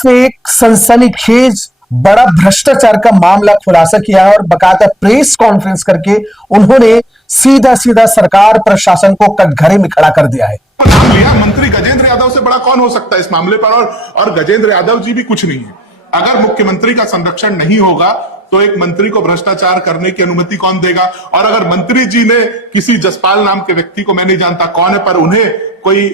कांग्रेस ने एक सनसनीखेज बड़ा भ्रष्टाचार का मामला खुलासा किया है और बकायदा प्रेस कॉन्फ्रेंस करके उन्होंने सीधा सीधा सरकार प्रशासन को कटघरे में खड़ा कर दिया है। नाम लिया मंत्री गजेंद्र यादव से बड़ा कौन हो सकता है इस मामले पर, और गजेंद्र यादव जी भी कुछ नहीं है। अगर मुख्यमंत्री का संरक्षण नहीं होगा तो एक मंत्री को भ्रष्टाचार करने की अनुमति कौन देगा? और अगर मंत्री जी ने किसी जसपाल नाम के व्यक्ति को, मैं नहीं जानता कौन है, पर उन्हें कोई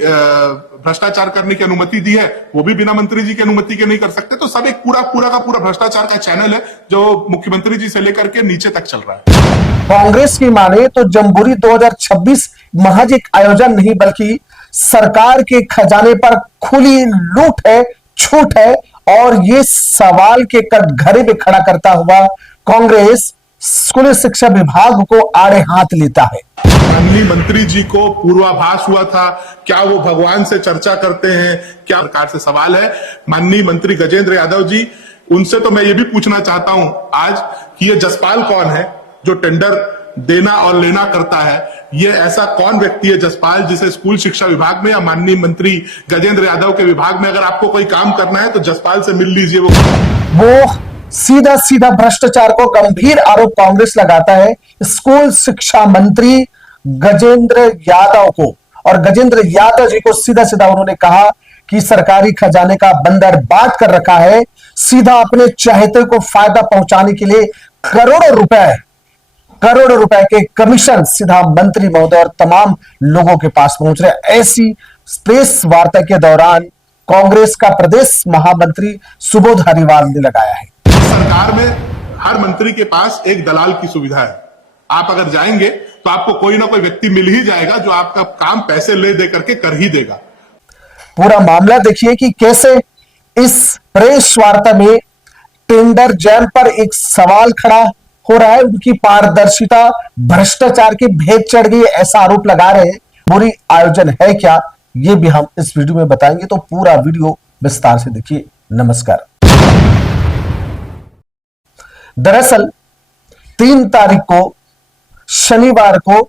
भ्रष्टाचार करने की अनुमति दी है, वो भी बिना मंत्री जी की अनुमति के नहीं कर सकते। तो सब एक पूरा का पूरा भ्रष्टाचार का चैनल है जो मुख्यमंत्री जी से लेकर के नीचे तक चल रहा है। कांग्रेस की माने तो जम्बूरी 2026 महज एक आयोजन नहीं बल्कि सरकार के खजाने पर खुली लूट है, छूट है, और ये सवाल के कटघरे में खड़ा करता हुआ कांग्रेस स्कूली शिक्षा विभाग को आड़े हाथ लेता है। माननीय मंत्री जी को पूर्वाभास हुआ था, क्या वो भगवान से चर्चा करते हैं? क्या सरकार से सवाल है माननीय मंत्री गजेंद्र यादव जी, उनसे तो मैं ये भी पूछना चाहता हूं आज कि ये जसपाल कौन है जो टेंडर देना और लेना करता है? ये ऐसा कौन व्यक्ति है जसपाल, जिसे स्कूल शिक्षा विभाग में या माननीय मंत्री गजेंद्र यादव के विभाग में अगर आपको कोई काम करना है तो जसपाल से मिल लीजिए। वो सीधा सीधा भ्रष्टाचार को गंभीर आरोप कांग्रेस लगाता है स्कूल शिक्षा मंत्री गजेंद्र यादव को, और गजेंद्र यादव जी को सीधा सीधा उन्होंने कहा कि सरकारी खजाने का बंदर बांट कर रखा है, सीधा अपने चाहते को फायदा पहुंचाने के लिए करोड़ों रुपए के कमीशन सीधा मंत्री महोदय और तमाम लोगों के पास पहुंच रहे। ऐसी प्रेस वार्ता के दौरान कांग्रेस का प्रदेश महामंत्री सुबोध हरिवाल ने लगाया है। सरकार में हर मंत्री के पास एक दलाल की सुविधा है। आप अगर जाएंगे तो आपको कोई ना कोई व्यक्ति मिल ही जाएगा जो आपका काम पैसे ले दे करके कर ही देगा। पूरा मामला देखिए कि कैसे इस प्रेस वार्ता में टेंडर जैम पर एक सवाल खड़ा हो रहा है, उनकी पारदर्शिता भ्रष्टाचार की भेद चढ़ गई ऐसा आरोप लगा रहे हैं। बुरी आयोजन है क्या, ये भी हम इस वीडियो में बताएंगे, तो पूरा वीडियो विस्तार से देखिए। नमस्कार। दरअसल 3 तारीख को शनिवार को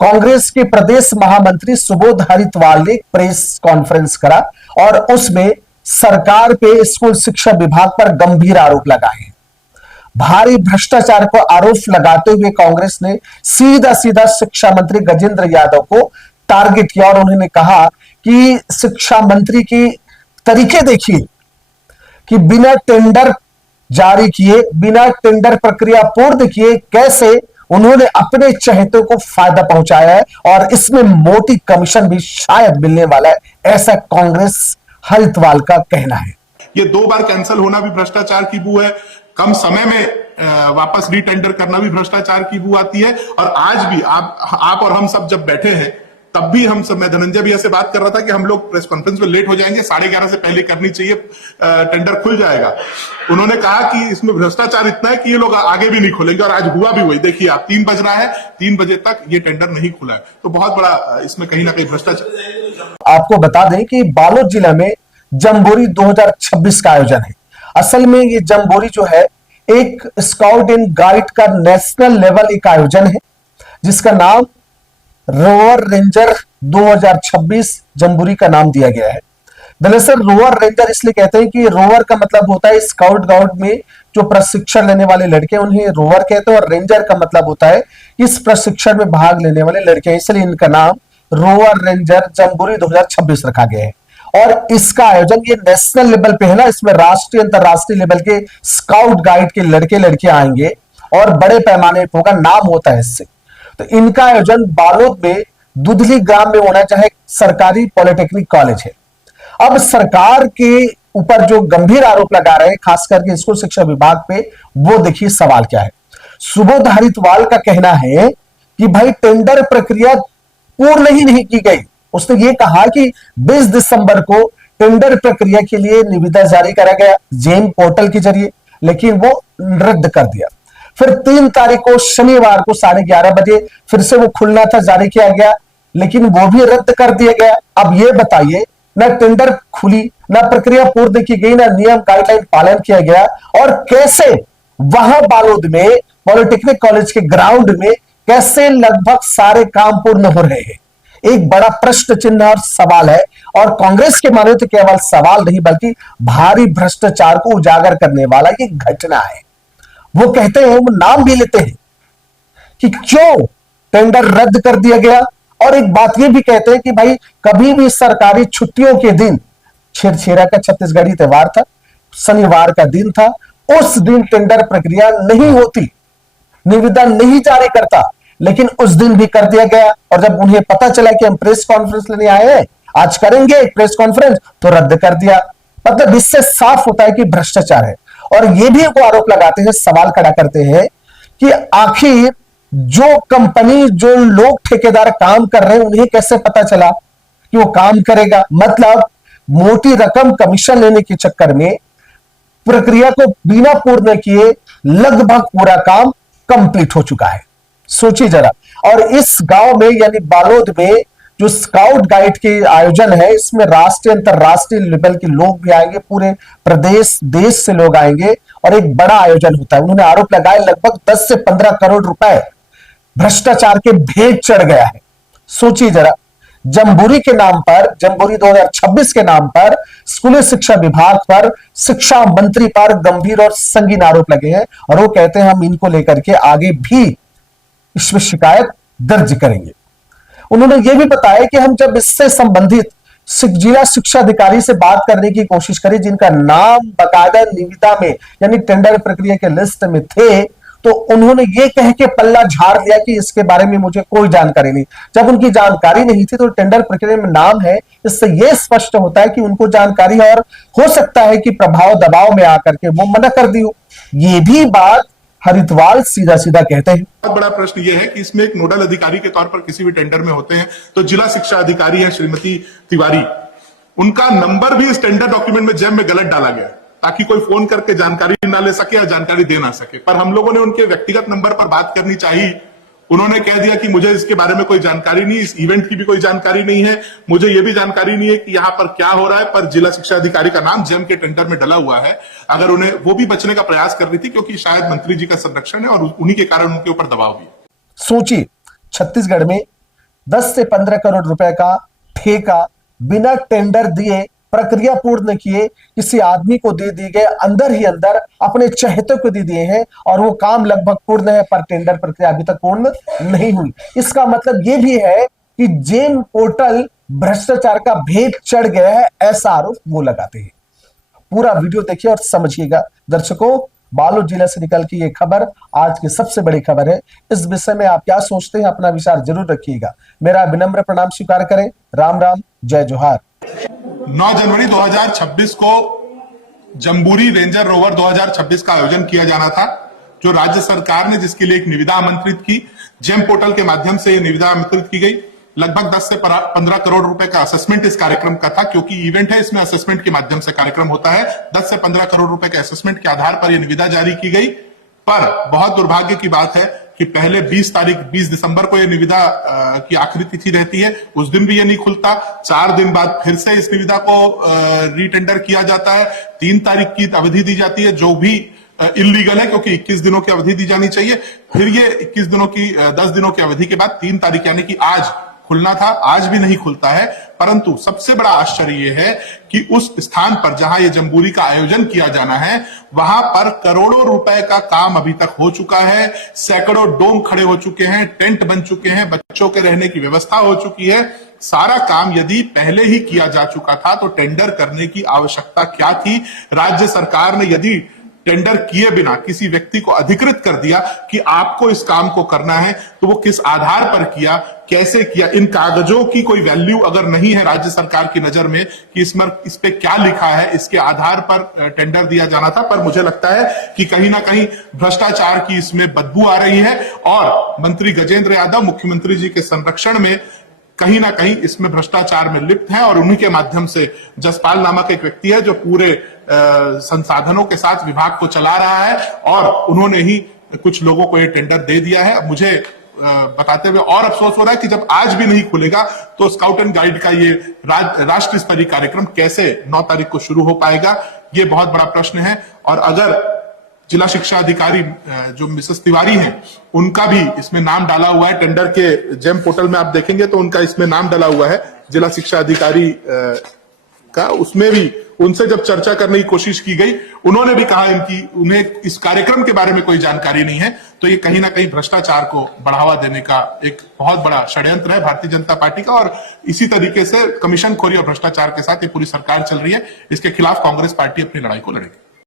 कांग्रेस के प्रदेश महामंत्री सुबोध हरिवाल ने प्रेस कॉन्फ्रेंस करा और उसमें सरकार पे स्कूल शिक्षा विभाग पर गंभीर आरोप लगाए। भारी भ्रष्टाचार को आरोप लगाते हुए कांग्रेस ने सीधा सीधा शिक्षा मंत्री गजेंद्र यादव को टारगेट किया और उन्होंने कहा कि शिक्षा मंत्री की तरीके देखिए कि बिना टेंडर जारी किए, बिना टेंडर प्रक्रिया पूर्ण किए कैसे उन्होंने अपने चहेतों को फायदा पहुंचाया है और इसमें मोटी कमीशन भी शायद मिलने वाला है, ऐसा कांग्रेस हरिवाल का कहना है। ये 2 बार कैंसिल होना भी भ्रष्टाचार की बू है, कम समय में वापस रीटेंडर करना भी भ्रष्टाचार की बू आती है। और आज भी आप और हम सब जब बैठे हैं तब भी हम सब, मैं धनंजय भैया से बात कर रहा था कि हम लोग प्रेस कॉन्फ्रेंस में लेट हो जाएंगे, 11:30 से पहले करनी चाहिए, टेंडर खुल जाएगा। उन्होंने कहा कि इसमें भ्रष्टाचार इतना है कि ये लोग आगे भी नहीं खोलेंगे, और आज हुआ भी वही। देखिए आप, 3 बज रहा है, 3 बजे तक ये टेंडर नहीं खुला है, तो बहुत बड़ा इसमें कहीं ना कहीं भ्रष्टाचार। आपको बता दें कि बालोद जिला में जम्बोरी 2026 का आयोजन है। असल में ये जम्बोरी जो है एक स्काउट एंड गाइड का नेशनल लेवल एक आयोजन है जिसका नाम रोवर रेंजर 2026 जम्बोरी का नाम दिया गया है। दरअसल रोवर रेंजर इसलिए कहते हैं कि रोवर का मतलब होता है स्काउट गाइड में जो प्रशिक्षण लेने वाले लड़के उन्हें रोवर कहते हैं, और रेंजर का मतलब होता है इस प्रशिक्षण में भाग लेने वाले लड़के, इसलिए इनका नाम रोवर रेंजर जम्बोरी 2026 रखा गया है। और इसका आयोजन ये नेशनल लेवल पे है ना, इसमें राष्ट्रीय अंतरराष्ट्रीय लेवल के स्काउट गाइड के लड़के लड़कियां आएंगे और बड़े पैमाने पर होगा, नाम होता है इससे। तो इनका आयोजन बालोद में दुधली ग्राम में होना, चाहे सरकारी पॉलिटेक्निक कॉलेज है। अब सरकार के ऊपर जो गंभीर आरोप लगा रहे हैं खास करके स्कूल शिक्षा विभाग पे, वो देखिए सवाल क्या है। सुबोध हरिवाल का कहना है कि भाई टेंडर प्रक्रिया पूर्ण ही नहीं की गई। उसने ये कहा कि 20 दिसंबर को टेंडर प्रक्रिया के लिए निविदा जारी करा गया जेम पोर्टल के जरिए, लेकिन वो रद्द कर दिया। फिर 3 तारीख को शनिवार को 11:30 बजे फिर से वो खुलना था, जारी किया गया, लेकिन वो भी रद्द कर दिया गया। अब ये बताइए, ना टेंडर खुली, ना प्रक्रिया पूर्ण की गई, ना नियम गाइडलाइन पालन किया गया, और कैसे वहां बालोद में पॉलिटेक्निक कॉलेज के ग्राउंड में कैसे लगभग सारे काम पूर्ण हो रहे हैं। एक बड़ा प्रश्न चिन्ह और सवाल है। और कांग्रेस के माने तो केवल सवाल नहीं बल्कि भारी भ्रष्टाचार को उजागर करने वाला ये घटना है। वो कहते हैं, वो नाम भी लेते हैं कि क्यों टेंडर रद्द कर दिया गया, और एक बात ये भी कहते हैं कि भाई कभी भी सरकारी छुट्टियों के दिन, छेरछेरा का छत्तीसगढ़ी त्योहार था, शनिवार का दिन था, उस दिन टेंडर प्रक्रिया नहीं होती, निविदा नहीं जारी करता, लेकिन उस दिन भी कर दिया गया। और जब उन्हें पता चला कि हम प्रेस कॉन्फ्रेंस लेने आए हैं, आज करेंगे एक प्रेस कॉन्फ्रेंस, तो रद्द कर दिया। मतलब इससे साफ होता है कि भ्रष्टाचार है। और यह भी वो आरोप लगाते हैं, सवाल खड़ा करते हैं कि आखिर जो कंपनी, जो लोग ठेकेदार काम कर रहे हैं, उन्हें कैसे पता चला कि वो काम करेगा। मतलब मोटी रकम कमीशन लेने के चक्कर में प्रक्रिया को बिना पूर्ण किए लगभग पूरा काम कंप्लीट हो चुका है। सोचिए जरा। और इस गांव में यानी बालोद में जो स्काउट गाइड के आयोजन है, इसमें राष्ट्रीय अंतरराष्ट्रीय लेवल के लोग भी आएंगे, पूरे प्रदेश देश से लोग आएंगे और एक बड़ा आयोजन होता है। उन्होंने आरोप लगाए लगभग 10 से 15 करोड़ रुपए भ्रष्टाचार के भेंट चढ़ गया है। सोचिए जरा, जम्बूरी के नाम पर, जम्बूरी 2026 के नाम पर, स्कूली शिक्षा विभाग पर, शिक्षा मंत्री पर गंभीर और संगीन आरोप लगे हैं। और वो कहते हैं हम इनको लेकर के आगे भी इसमें शिकायत दर्ज करेंगे। उन्होंने यह भी बताया कि हम जब इससे संबंधित जिला शिक्षा अधिकारी से बात करने की कोशिश करी, जिनका नाम बकायदा निविदा में यानी टेंडर प्रक्रिया के लिस्ट में थे, तो उन्होंने ये कह के पल्ला झाड़ दिया कि इसके बारे में मुझे कोई जानकारी नहीं। जब उनकी जानकारी नहीं थी तो टेंडर प्रक्रिया में नाम है, इससे यह स्पष्ट होता है कि उनको जानकारी है और हो सकता है कि प्रभाव दबाव में आकर के वो मना कर दी हो। ये भी बात हरिद्वार सीधा सीधा कहते हैं। बहुत बड़ा प्रश्न यह है कि इसमें एक नोडल अधिकारी के तौर पर किसी भी टेंडर में होते हैं तो जिला शिक्षा अधिकारी है श्रीमती तिवारी, उनका नंबर भी इस टेंडर डॉक्यूमेंट में जेम में गलत डाला गया ताकि कोई फोन करके जानकारी ना ले सके या जानकारी दे ना सके। पर हम लोगों ने उनके व्यक्तिगत नंबर पर बात करनी चाहिए, उन्होंने कह दिया कि मुझे इसके बारे में कोई जानकारी नहीं, इस इवेंट की भी कोई जानकारी नहीं है, मुझे यह भी जानकारी नहीं है कि यहां पर क्या हो रहा है। पर जिला शिक्षा अधिकारी का नाम जेम के टेंडर में डला हुआ है। अगर उन्हें, वो भी बचने का प्रयास कर रही थी क्योंकि शायद मंत्री जी का संरक्षण है और उन्हीं के कारण उनके ऊपर दबाव भी। सोचिए, छत्तीसगढ़ में 10 से 15 करोड़ रुपए का ठेका बिना टेंडर दिए, प्रक्रिया पूर्ण किए, किसी आदमी को दे दिए गए, अंदर ही अंदर अपने चहेतों को दे दिए हैं और वो काम लगभग पूर्ण है, पर टेंडर प्रक्रिया अभी तक पूर्ण नहीं हुई। इसका मतलब ये भी है कि जेम पोर्टल भ्रष्टाचार का भेद चढ़ गया है, ऐसा आरोप वो लगाते हैं। पूरा वीडियो देखिए और समझिएगा। दर्शकों, बालोद जिला से निकल के ये खबर आज की सबसे बड़ी खबर है। इस विषय में आप क्या सोचते हैं, अपना विचार जरूर रखिएगा। मेरा विनम्र प्रणाम स्वीकार करें। राम राम, जय जोहार। 9 जनवरी 2026 को जम्बूरी रेंजर रोवर 2026 का आयोजन किया जाना था, जो राज्य सरकार ने, जिसके लिए एक निविदा आमंत्रित की, जेम पोर्टल के माध्यम से निविदा आमंत्रित की गई। लगभग 10 से 15 करोड़ रुपए का असेसमेंट इस कार्यक्रम का था, क्योंकि इवेंट है, इसमें असेसमेंट के माध्यम से कार्यक्रम होता है। 10 से 15 करोड़ रुपए के असेसमेंट के आधार पर यह निविदा जारी की गई। पर बहुत दुर्भाग्य की बात है कि पहले 20 दिसंबर को यह निविदा की आखिरी तिथि रहती है, उस दिन भी यह नहीं खुलता। 4 दिन बाद फिर से इस निविदा को रीटेंडर किया जाता है। 3 तारीख की अवधि दी जाती है, जो भी इलीगल है, क्योंकि 21 दिनों की अवधि दी जानी चाहिए। फिर ये 21 दिनों की 10 दिनों की अवधि के बाद 3 तारीख यानी कि आज खुलना था, आज भी नहीं खुलता है। परंतु सबसे बड़ा आश्चर्य यह है कि उस स्थान पर जहां यह जम्बूरी का आयोजन किया जाना है, वहां पर करोड़ों रुपए का काम अभी तक हो चुका है। सैकड़ों डोम खड़े हो चुके हैं, टेंट बन चुके हैं, बच्चों के रहने की व्यवस्था हो चुकी है। सारा काम यदि पहले ही किया जा चुका था तो टेंडर करने की आवश्यकता क्या थी? राज्य सरकार ने यदि टेंडर किए बिना किसी व्यक्ति को अधिकृत कर दिया कि आपको इस काम को करना है, तो वो किस आधार पर किया, कैसे किया? इन कागजों की कोई वैल्यू अगर नहीं है राज्य सरकार की नजर में कि इस पे क्या लिखा है, इसके आधार पर टेंडर दिया जाना था। पर मुझे लगता है कि कहीं ना कहीं भ्रष्टाचार की इसमें बदबू आ रही है और मंत्री गजेंद्र यादव मुख्यमंत्री जी के संरक्षण में कहीं ना कहीं इसमें भ्रष्टाचार में लिप्त हैं और उन्हीं के माध्यम से जसपाल नामक एक व्यक्ति है जो पूरे संसाधनों के साथ विभाग को चला रहा है और उन्होंने ही कुछ लोगों को ये टेंडर दे दिया है। मुझे बताते हुए और अफसोस हो रहा है कि जब आज भी नहीं खुलेगा तो स्काउट एंड गाइड का ये राष्ट्रीय स्तरीय कार्यक्रम कैसे 9 तारीख को शुरू हो पाएगा, ये बहुत बड़ा प्रश्न है। और अगर जिला शिक्षा अधिकारी जो मिसेस तिवारी हैं, उनका भी इसमें नाम डाला हुआ है। टेंडर के जेम पोर्टल में आप देखेंगे तो उनका इसमें नाम डाला हुआ है जिला शिक्षा अधिकारी का। उसमें भी उनसे जब चर्चा करने की कोशिश की गई, उन्होंने भी कहा उन्हें इस कार्यक्रम के बारे में कोई जानकारी नहीं है। तो ये कहीं ना कहीं भ्रष्टाचार को बढ़ावा देने का एक बहुत बड़ा षड्यंत्र है भारतीय जनता पार्टी का, और इसी तरीके से कमीशन खोरी और भ्रष्टाचार के साथ ये पूरी सरकार चल रही है। इसके खिलाफ कांग्रेस पार्टी अपनी लड़ाई को लड़ेगी।